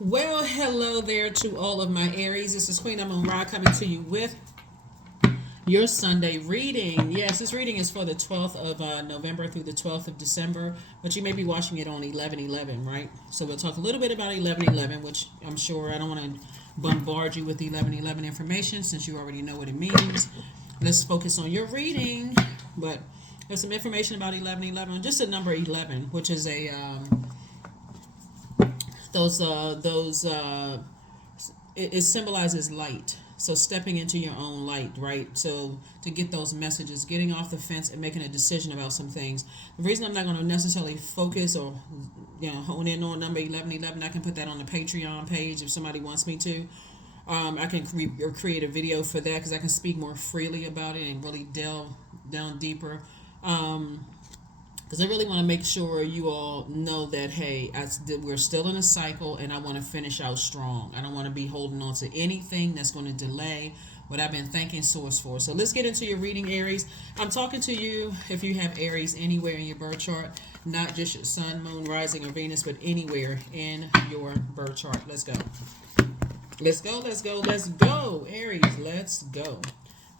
Well, hello there to all of my Aries. This is Queen Amun Ra coming to you with your Sunday reading. Yes, this reading is for the 12th of November through the 12th of December, but you may be watching it on 11/11, right? So we'll talk a little bit about 11/11, which I'm sure I don't want to bombard you with 11/11 information since you already know what it means. Let's focus on your reading, but there's some information about 11/11, just the number 11, which is a those it symbolizes light, so stepping into your own light, right? So to get those messages, getting off the fence and making a decision about some things. The reason I'm not going to necessarily focus or hone in on number 11/11, I can put that on the Patreon page if somebody wants me to. I can create a video for that because I can speak more freely about it and really delve down deeper. Because I really want to make sure you all know that, hey, we're still in a cycle and I want to finish out strong. I don't want to be holding on to anything that's going to delay what I've been thanking Source for. So let's get into your reading, Aries. I'm talking to you if you have Aries anywhere in your birth chart, not just your sun, moon, rising, or Venus, but anywhere in your birth chart. Let's go. Let's go, let's go, let's go. Aries, let's go.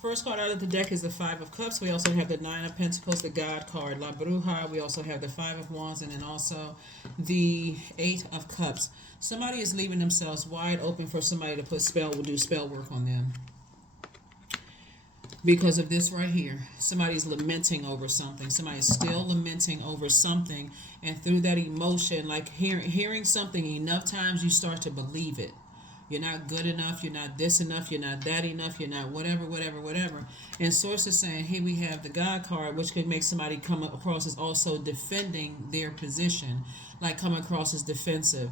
First card out of the deck is the Five of Cups. We also have the Nine of Pentacles, the God card, La Bruja. We also have the Five of Wands, and then also the Eight of Cups. Somebody is leaving themselves wide open for somebody to do spell work on them. Because of this right here, somebody's lamenting over something. Somebody's still lamenting over something, and through that emotion, like hearing something enough times, you start to believe it. You're not good enough. You're not this enough. You're not that enough. You're not whatever, whatever, whatever. And Source is saying, here we have the God card, which could make somebody come across as also defending their position, like come across as defensive.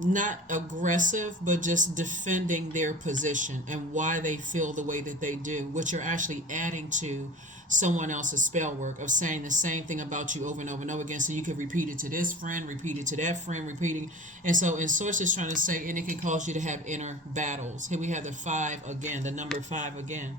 Not aggressive, but just defending their position and why they feel the way that they do, which you're actually adding to someone else's spell work of saying the same thing about you over and over and over again. So you could repeat it to this friend, repeat it to that friend, repeating. And so in Source is trying to say, and it can cause you to have inner battles. Here we have the five again, the number five again.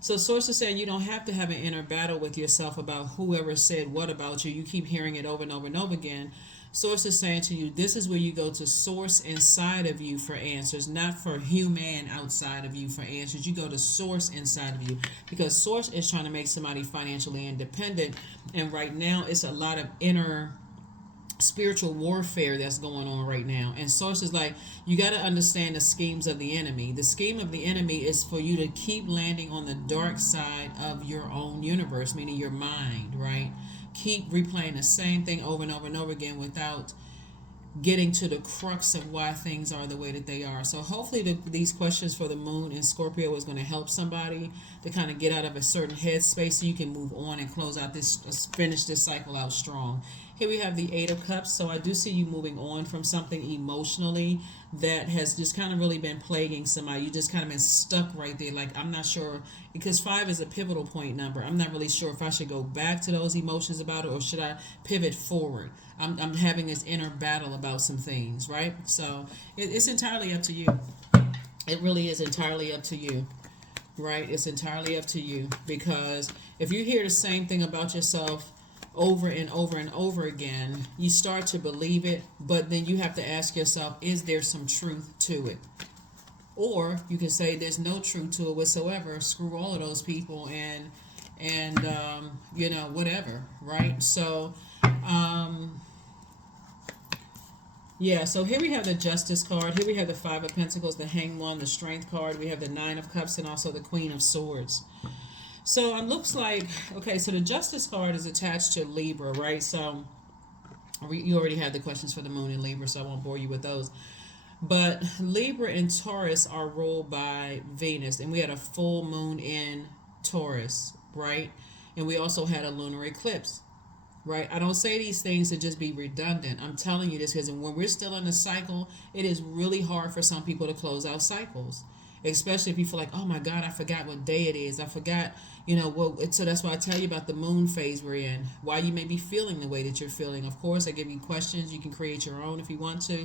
So Source is saying you don't have to have an inner battle with yourself about whoever said what about you. You keep hearing it over and over and over again. Source is saying to you, this is where you go to Source inside of you for answers, not for human outside of you for answers. You go to Source inside of you because Source is trying to make somebody financially independent. And right now, it's a lot of inner spiritual warfare that's going on right now. And Source is like, you got to understand the schemes of the enemy. The scheme of the enemy is for you to keep landing on the dark side of your own universe, meaning your mind, right? Keep replaying the same thing over and over and over again without getting to the crux of why things are the way that they are. So hopefully these questions for the moon in Scorpio is going to help somebody to kind of get out of a certain headspace so you can move on and close out finish this cycle out strong. Here we have the Eight of Cups. So I do see you moving on from something emotionally that has just kind of really been plaguing somebody. You just kind of been stuck right there. Like, I'm not sure, because five is a pivotal point number. I'm not really sure if I should go back to those emotions about it or should I pivot forward. I'm having this inner battle about some things, right? So it's entirely up to you. It really is entirely up to you, right? It's entirely up to you, because if you hear the same thing about yourself over and over and over again, you start to believe it, but then you have to ask yourself, is there some truth to it? Or you can say there's no truth to it whatsoever. Screw all of those people and whatever, right? So yeah, so here we have the Justice card. Here we have the Five of Pentacles, the Hanged One, the Strength card. We have the Nine of Cups and also the Queen of Swords. So it looks like, okay, so the Justice card is attached to Libra, right? So you already had the questions for the moon in Libra, so I won't bore you with those. But Libra and Taurus are ruled by Venus, and we had a full moon in Taurus, right? And we also had a lunar eclipse, right? I don't say these things to just be redundant. I'm telling you this because when we're still in a cycle, it is really hard for some people to close out cycles, especially if you feel like, oh my God, I forgot what day it is. I forgot, so that's why I tell you about the moon phase we're in, why you may be feeling the way that you're feeling. Of course, I give you questions. You can create your own if you want to.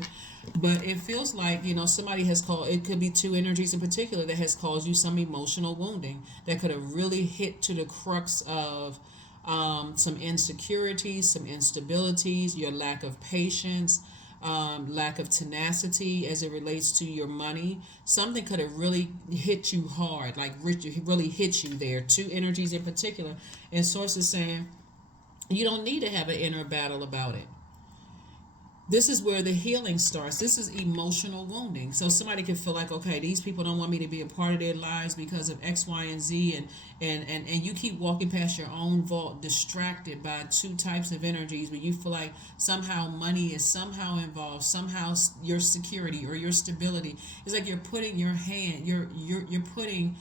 But it feels like, somebody has it could be two energies in particular that has caused you some emotional wounding that could have really hit to the crux of some insecurities, some instabilities, your lack of patience, lack of tenacity as it relates to your money. Something could have really hit you hard, like really hit you there. Two energies in particular. And Source is saying you don't need to have an inner battle about it. This is where the healing starts. This is emotional wounding. So somebody can feel like, okay, these people don't want me to be a part of their lives because of X, Y, and Z, and you keep walking past your own vault distracted by two types of energies where you feel like somehow money is somehow involved, somehow your security or your stability. It's like you're putting your hand, you're putting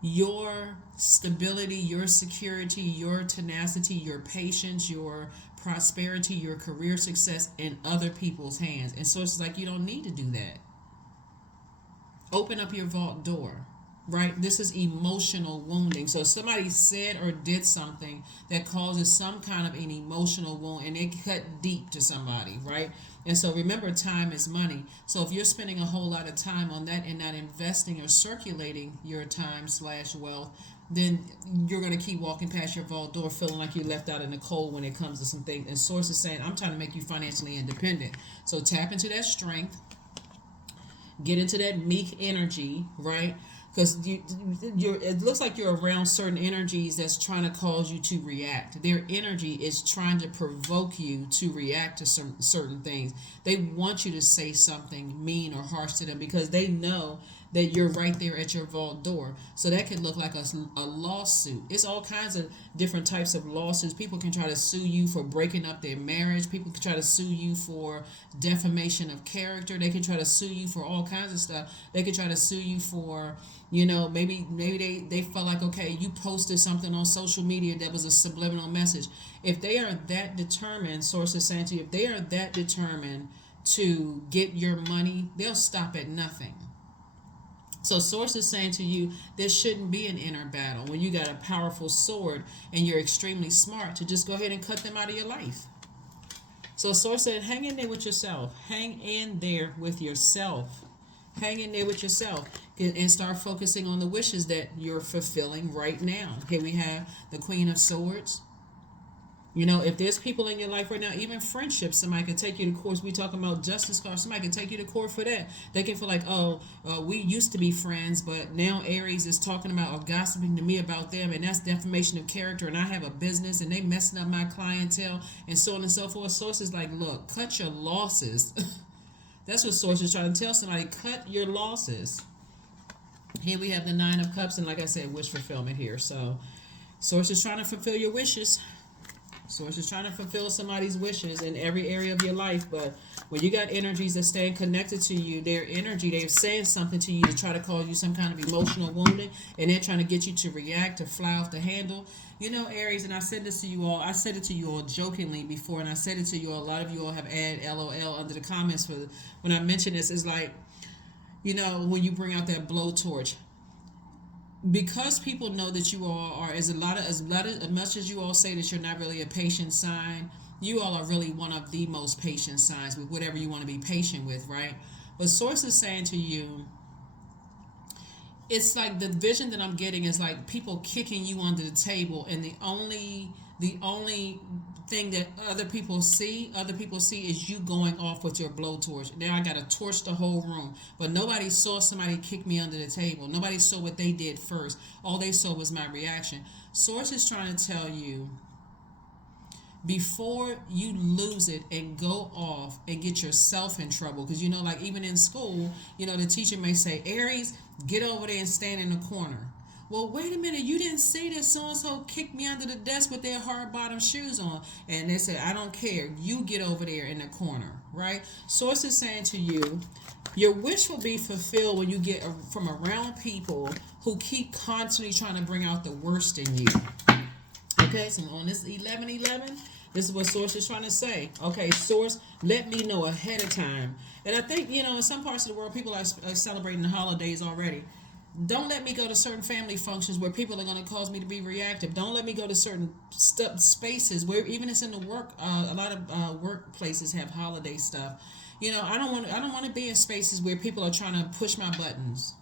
your stability, your security, your tenacity, your patience, your prosperity, your career success in other people's hands. And so it's like you don't need to do that. Open up your vault door, right? This is emotional wounding. So if somebody said or did something that causes some kind of an emotional wound and it cut deep to somebody, right? And so remember, time is money. So if you're spending a whole lot of time on that and not investing or circulating your time/wealth, then you're going to keep walking past your vault door feeling like you're left out in the cold when it comes to some things. And Source is saying, I'm trying to make you financially independent. So tap into that strength. Get into that meek energy, right? Because it looks like you're around certain energies that's trying to cause you to react. Their energy is trying to provoke you to react to some certain things. They want you to say something mean or harsh to them because they know that you're right there at your vault door. So that could look like a lawsuit. It's all kinds of different types of lawsuits. People can try to sue you for breaking up their marriage. People can try to sue you for defamation of character. They can try to sue you for all kinds of stuff. They can try to sue you for, maybe they felt like, okay, you posted something on social media that was a subliminal message. If they are that determined, Source is saying to you, if they are that determined to get your money, they'll stop at nothing. So Source is saying to you, there shouldn't be an inner battle when you got a powerful sword and you're extremely smart to just go ahead and cut them out of your life. So Source said, hang in there with yourself. Hang in there with yourself. Hang in there with yourself and start focusing on the wishes that you're fulfilling right now. Here we have the Queen of Swords. If there's people in your life right now, even friendships, somebody can take you to court. We talking about justice cards. Somebody can take you to court for that. They can feel like, we used to be friends, but now Aries is talking about or gossiping to me about them, and that's defamation of character, and I have a business, and they messing up my clientele, and so on and so forth. Source is like, look, cut your losses. That's what Source is trying to tell somebody. Cut your losses. Here we have the Nine of Cups, and like I said, wish fulfillment here. So Source is trying to fulfill your wishes. Source is trying to fulfill somebody's wishes in every area of your life. But when you got energies that staying connected to you, their energy, they're saying something to you to try to cause you some kind of emotional wounding, and they're trying to get you to react, to fly off the handle. Aries, and I said this to you all, I said it to you all jokingly before, and I said it to you all, a lot of you all have added LOL under the comments for when I mention this. It's like, when you bring out that blowtorch. Because people know that you all are, as much as you all say that you're not really a patient sign, you all are really one of the most patient signs with whatever you want to be patient with, right? But Source is saying to you, it's like the vision that I'm getting is like people kicking you under the table, and the only thing that other people see is you going off with your blowtorch. Now I got to torch the whole room, but nobody saw somebody kick me under the table. Nobody saw what they did first. All they saw was my reaction. Source is trying to tell you, before you lose it and go off and get yourself in trouble, because like even in school, the teacher may say, Aries, get over there and stand in the corner. Well, wait a minute, you didn't see that so-and-so kicked me under the desk with their hard bottom shoes on. And they said, I don't care. You get over there in the corner, right? Source is saying to you, your wish will be fulfilled when you get from around people who keep constantly trying to bring out the worst in you. Okay, so on this 11/11, this is what Source is trying to say. Okay, Source, let me know ahead of time. And I think, in some parts of the world, people are celebrating the holidays already. Don't let me go to certain family functions where people are going to cause me to be reactive. Don't let me go to certain spaces where even it's in the work. A lot of workplaces have holiday stuff. I don't want to be in spaces where people are trying to push my buttons.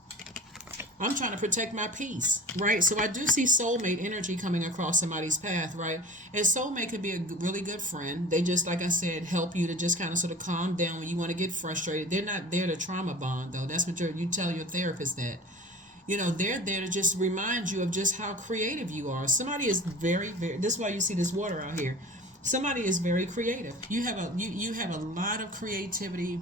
I'm trying to protect my peace, right? So I do see soulmate energy coming across somebody's path, right? And soulmate could be a really good friend. They just, like I said, help you to just kind of sort of calm down when you want to get frustrated. They're not there to trauma bond, though. That's what you tell your therapist that. They're there to just remind you of just how creative you are. Somebody is very, very. This is why you see this water out here. Somebody is very creative. You have a lot of creativity,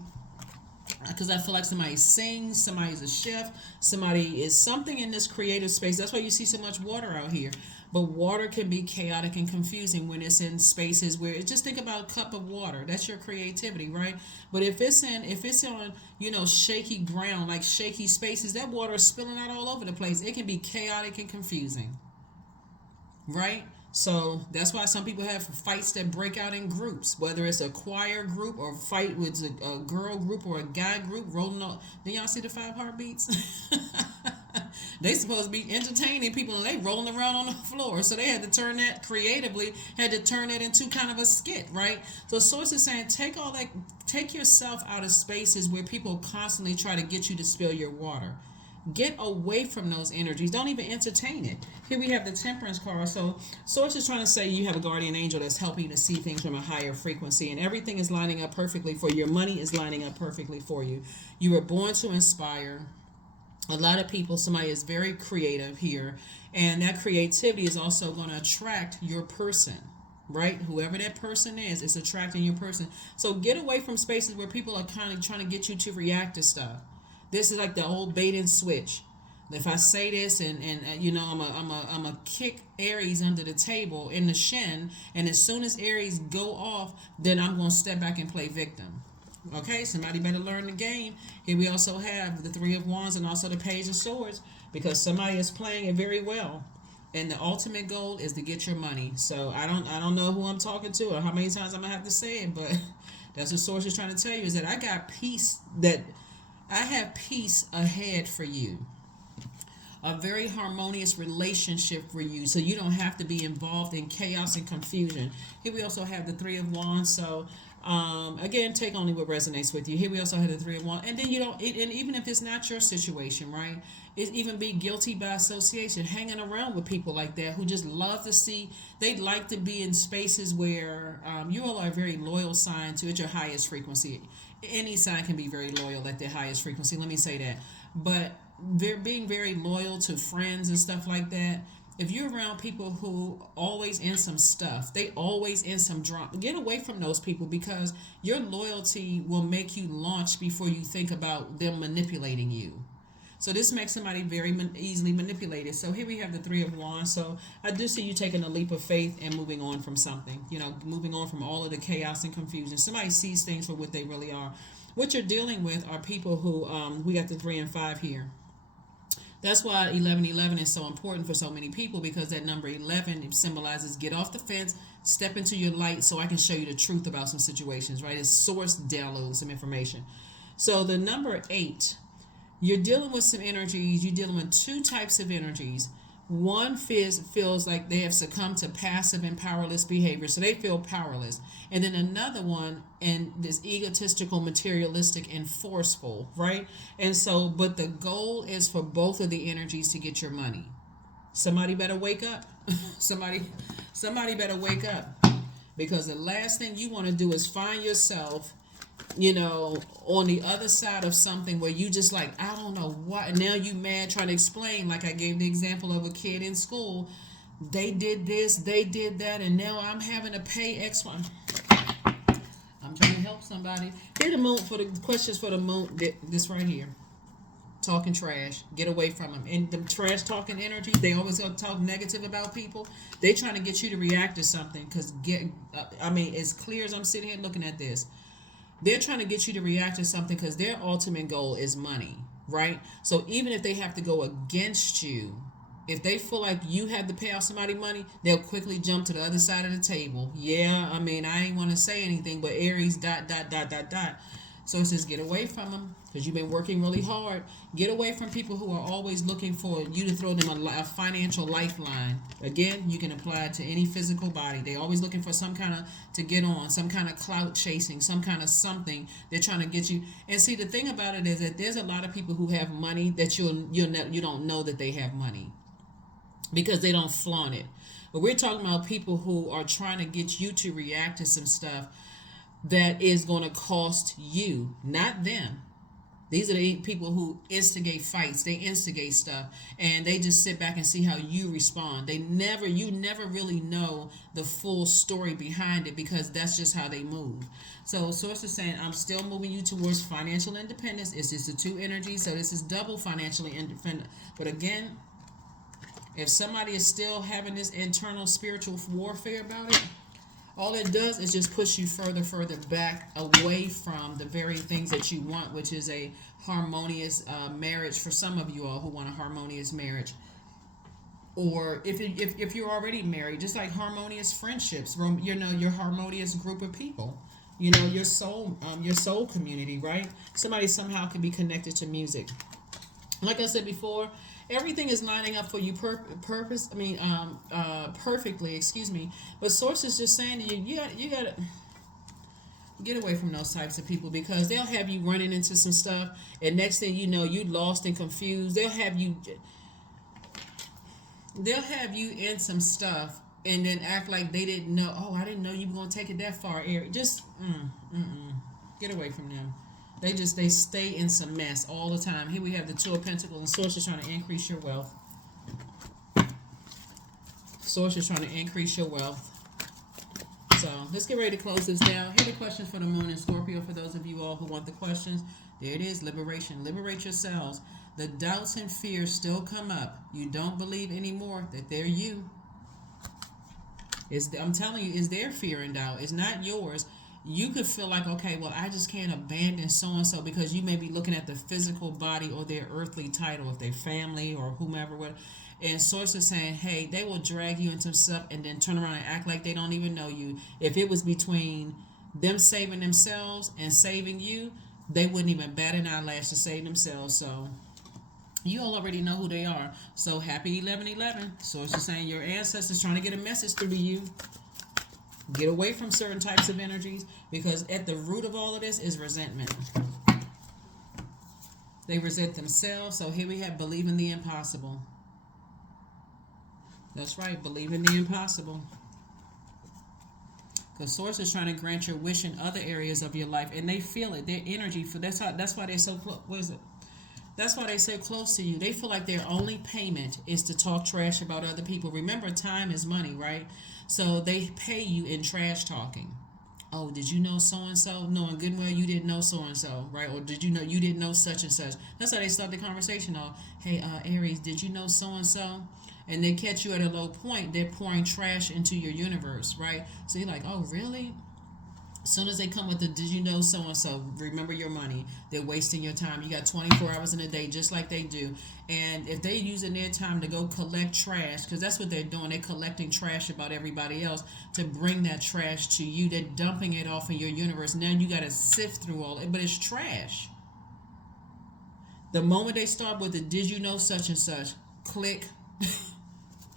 because I feel like somebody sings, somebody's a chef, somebody is something in this creative space. That's why you see so much water out here. But water can be chaotic and confusing when it's in spaces where, just think about a cup of water. That's your creativity, right? But if it's on shaky ground, like shaky spaces, that water is spilling out all over the place. It can be chaotic and confusing, right? So that's why some people have fights that break out in groups, whether it's a choir group or fight with a girl group or a guy group rolling up. Do y'all see the 5 heartbeats? They supposed to be entertaining people, and they rolling around on the floor. So they had to turn that into kind of a skit, right? So Source is saying, take yourself out of spaces where people constantly try to get you to spill your water. Get away from those energies. Don't even entertain it. Here we have the Temperance card. So Source is trying to say you have a guardian angel that's helping you to see things from a higher frequency, and everything is lining up perfectly for you. Your money is lining up perfectly for you. You were born to inspire. A lot of people, somebody is very creative here, and that creativity is also going to attract your person, right? Whoever that person is, it's attracting your person. So get away from spaces where people are kind of trying to get you to react to stuff. This is like the old bait and switch. If I say this and I'm a kick Aries under the table in the shin, and as soon as Aries go off, then I'm going to step back and play victim. Okay, somebody better learn the game. Here we also have the 3 of Wands and also the Page of Swords, because somebody is playing it very well. And the ultimate goal is to get your money. So I don't know who I'm talking to or how many times I'm going to have to say it, but that's what Source is trying to tell you, is that I have peace ahead for you. A very harmonious relationship for you, so you don't have to be involved in chaos and confusion. Here we also have the 3 of Wands. So again, take only what resonates with you. Here we also have the 3 of Wands. And then and even if it's not your situation, right? It even be guilty by association, hanging around with people like that who just love to see, they like to be in spaces where you all are a very loyal sign to at your highest frequency. Any sign can be very loyal at their highest frequency, let me say that. But they're being very loyal to friends and stuff like that. If you're around people who always in some stuff, they always in some drama, get away from those people, because your loyalty will make you launch before you think about them manipulating you. So this makes somebody very easily manipulated. So here we have the 3 of Wands. So I do see you taking a leap of faith and moving on from something, moving on from all of the chaos and confusion. Somebody sees things for what they really are. What you're dealing with are people who, we got the 3 and 5 here. That's why 1111 is so important for so many people, because that number 11 symbolizes get off the fence, step into your light so I can show you the truth about some situations, right? It's Source downloading some information. So the number 8, you're dealing with some energies. You're dealing with 2 types of energies. One feels like they have succumbed to passive and powerless behavior, so they feel powerless. And then another one, and this egotistical, materialistic, and forceful, right? And so, but the goal is for both of the energies to get your money. Somebody better wake up. somebody better wake up, because the last thing you want to do is find yourself on the other side of something where you just like, I don't know what. Now you mad trying to explain, like I gave the example of a kid in school. They did this, they did that, and now I'm having to pay X, Y. I'm trying to help somebody. Here the moon, for the questions for the moon, this right here. Talking trash. Get away from them. And the trash talking energy, they always talk negative about people. They trying to get you to react to something, because as clear as I'm sitting here looking at this, they're trying to get you to react to something because their ultimate goal is money, right? So even if they have to go against you, if they feel like you have to pay out somebody money, they'll quickly jump to the other side of the table. Yeah, I ain't want to say anything, but Aries ... So it says get away from them because you've been working really hard. Get away from people who are always looking for you to throw them a financial lifeline. Again, you can apply it to any physical body. They're always looking for some kind of to get on, some kind of clout chasing, some kind of something. They're trying to get you. And see, the thing about it is that there's a lot of people who have money that you don't know that they have money because they don't flaunt it. But we're talking about people who are trying to get you to react to some stuff that is going to cost you, not them. These are the people who instigate fights. They instigate stuff, and they just sit back and see how you respond. You never really know the full story behind it because that's just how they move. So Source is saying, I'm still moving you towards financial independence. It's just the two energies, so this is double financially independent. But again, if somebody is still having this internal spiritual warfare about it, all it does is just push you further back away from the very things that you want, which is a harmonious marriage for some of you all who want a harmonious marriage. Or if you're already married, just like harmonious friendships, your harmonious group of people, your soul community, right? Somebody somehow can be connected to music. Like I said before, everything is lining up for you perfectly, excuse me. But Source is just saying to you, you gotta get away from those types of people because they'll have you running into some stuff, and next thing you know, you lost and confused. They'll have you in some stuff and then act like they didn't know. Oh, I didn't know you were gonna take it that far, Aries. Just get away from them. They stay in some mess all the time. Here we have the Two of Pentacles, and Source is trying to increase your wealth. Source is trying to increase your wealth. So let's get ready to close this down. Here are the questions for the Moon and Scorpio for those of you all who want the questions. There it is, liberation. Liberate yourselves. The doubts and fears still come up. You don't believe anymore that they're you. I'm telling you, it's their fear and doubt. It's not yours. You could feel like, okay, well, I just can't abandon so-and-so because you may be looking at the physical body or their earthly title, if they're family or whomever. And Source is saying, hey, they will drag you into stuff and then turn around and act like they don't even know you. If it was between them saving themselves and saving you, they wouldn't even bat an eyelash to save themselves. So you all already know who they are. So happy 11/11. Source is saying your ancestors trying to get a message through to you. Get away from certain types of energies because at the root of all of this is resentment. They resent themselves. So here we have believe in the impossible. That's right, believe in the impossible. Because Source is trying to grant your wish in other areas of your life, and they feel it. Their energy that's why they're so close. What is it? That's why they're so close to you. They feel like their only payment is to talk trash about other people. Remember, time is money, right? So they pay you in trash talking. Oh, did you know so-and-so? Knowing good and well you didn't know so-and-so, right? Or did you know you didn't know such and such? That's how they start the conversation off. Hey, Aries, did you know so-and-so? And they catch you at a low point. They're pouring trash into your universe, right? So you're like, oh, really? As soon as they come with the did you know so-and-so, remember your money. They're wasting your time. You got 24 hours in a day just like they do. And if they're using their time to go collect trash, because that's what they're doing, they're collecting trash about everybody else to bring that trash to you. They're dumping it off in your universe. Now you got to sift through all it, but it's trash. The moment they start with the did you know such and such, click.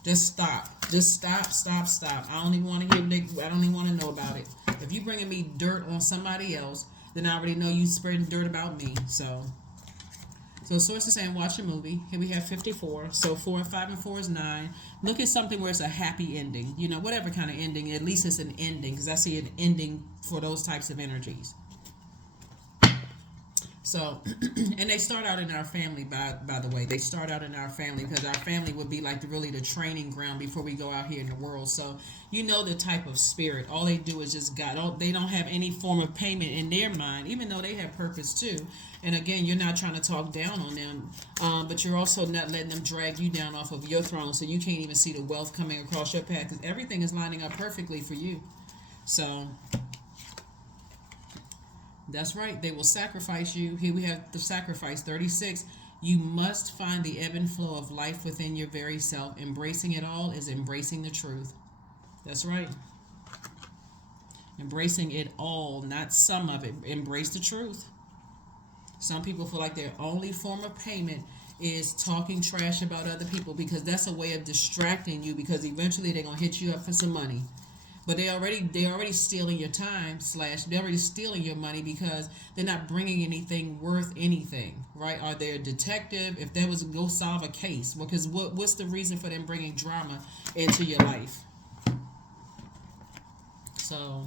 Just stop. Just stop. I don't even want to hear. I don't even want to know about it. If you bringing me dirt on somebody else, then I already know you spreading dirt about me. So Source is saying watch a movie. Here we have 54. So 4 and 5 and 4 is 9. Look at something where it's a happy ending. Whatever kind of ending. At least it's an ending because I see an ending for those types of energies. So, and they start out in our family, by the way. They start out in our family because our family would be like really the training ground before we go out here in the world. So, the type of spirit. All they do is just God. They don't have any form of payment in their mind, even though they have purpose too. And again, you're not trying to talk down on them, but you're also not letting them drag you down off of your throne so you can't even see the wealth coming across your path because everything is lining up perfectly for you. So that's right. They will sacrifice you. Here we have the sacrifice, 36. You must find the ebb and flow of life within your very self. Embracing it all is embracing the truth. That's right. Embracing it all, not some of it. Embrace the truth. Some people feel like their only form of payment is talking trash about other people, because that's a way of distracting you, because eventually they're gonna hit you up for some money. But they already stealing your time, slash they're already stealing your money, because they're not bringing anything worth anything, right? Are they a detective? If that was go solve a case, because what's the reason for them bringing drama into your life? So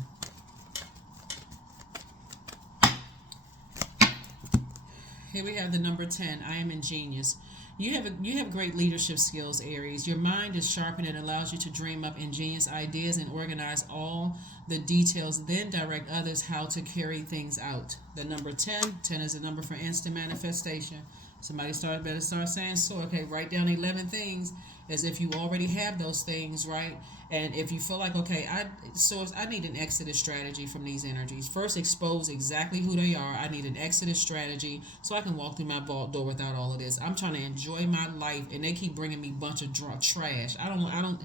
here we have the number 10. I am ingenious. You have great leadership skills, Aries. Your mind is sharpened and allows you to dream up ingenious ideas and organize all the details, then direct others how to carry things out. The number 10. 10 is a number for instant manifestation. Somebody better start saying so. Okay, write down 11 things as if you already have those things, right? And if you feel like, okay, I need an exodus strategy from these energies. First, expose exactly who they are. I need an exodus strategy so I can walk through my vault door without all of this. I'm trying to enjoy my life, and they keep bringing me a bunch of trash. I don't.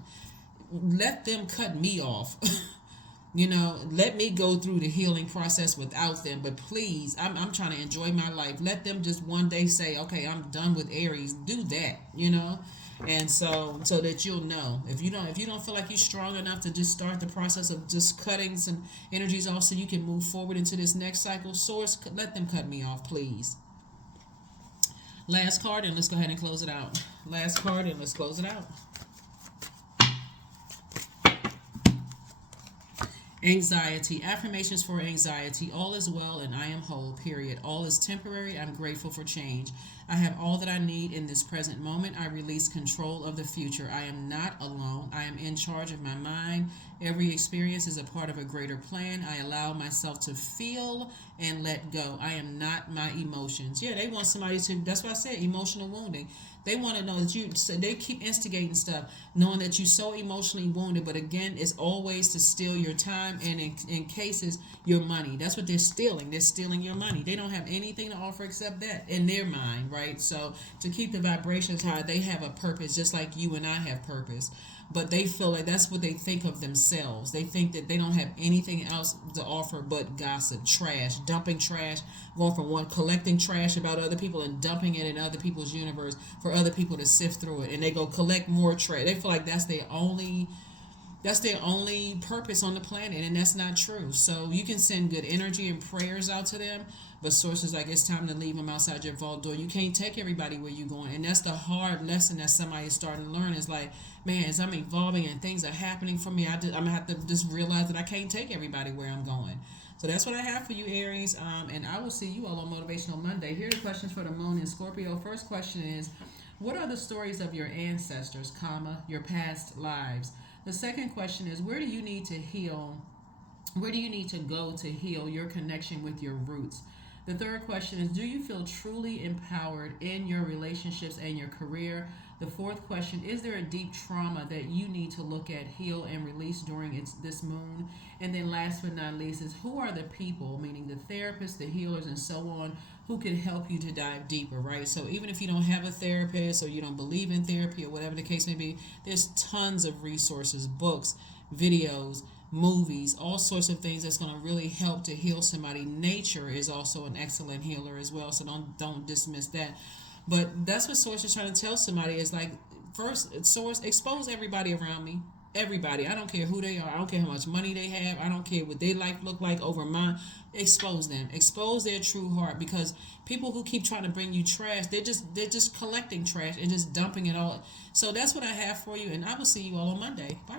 Let them cut me off. Let me go through the healing process without them. But please, I'm trying to enjoy my life. Let them just one day say, okay, I'm done with Aries. Do that. And so that you'll know. If you don't feel like you're strong enough to just start the process of just cutting some energies off so you can move forward into this next cycle, Source, let them cut me off, please. Last card, and let's go ahead and close it out. Last card, and let's close it out. Anxiety. Affirmations for anxiety. All is well and I am whole, period. All is temporary. I'm grateful for change. I have all that I need in this present moment. I release control of the future. I am not alone. I am in charge of my mind. Every experience is a part of a greater plan. I allow myself to feel and let go. I am not my emotions. Yeah, they want somebody to, that's why I said emotional wounding. They want to know that they keep instigating stuff, knowing that you're so emotionally wounded. But again, it's always to steal your time, and in cases, your money. That's what they're stealing. They're stealing your money. They don't have anything to offer except that in their mind, right? So to keep the vibrations high, they have a purpose, just like you and I have purpose. But they feel like that's what they think of themselves. They think that they don't have anything else to offer but gossip, trash, dumping trash, going from one, collecting trash about other people and dumping it in other people's universe for other people to sift through it. And they go collect more trash. They feel like that's their only purpose on the planet, and that's not true. So you can send good energy and prayers out to them, but sources like it's time to leave them outside your vault door. You can't take everybody where you're going, and that's the hard lesson that somebody is starting to learn. Is like, man, as I'm evolving and things are happening for me, I'm gonna have to just realize that I can't take everybody where I'm going. So that's what I have for you, Aries, and I will see you all on Motivational Monday. Here are the questions for the moon in Scorpio. First question is, what are the stories of your ancestors, your past lives? The second question is, where do you need to heal? Where do you need to go to heal your connection with your roots? The third question is, do you feel truly empowered in your relationships and your career? The fourth question, is there a deep trauma that you need to look at, heal, and release during this moon? And then last but not least is, who are the people, meaning the therapists, the healers, and so on, who can help you to dive deeper, right? So even if you don't have a therapist or you don't believe in therapy or whatever the case may be, there's tons of resources, books, videos, movies, all sorts of things that's going to really help to heal somebody. Nature is also an excellent healer as well, so don't dismiss that. But that's what Source is trying to tell somebody is like, first, Source, expose everybody around me. Everybody. I don't care who they are. I don't care how much money they have. I don't care what their life look like over mine. Expose them. Expose their true heart, because people who keep trying to bring you trash, they're just collecting trash and just dumping it all. So that's what I have for you, and I will see you all on Monday. Bye.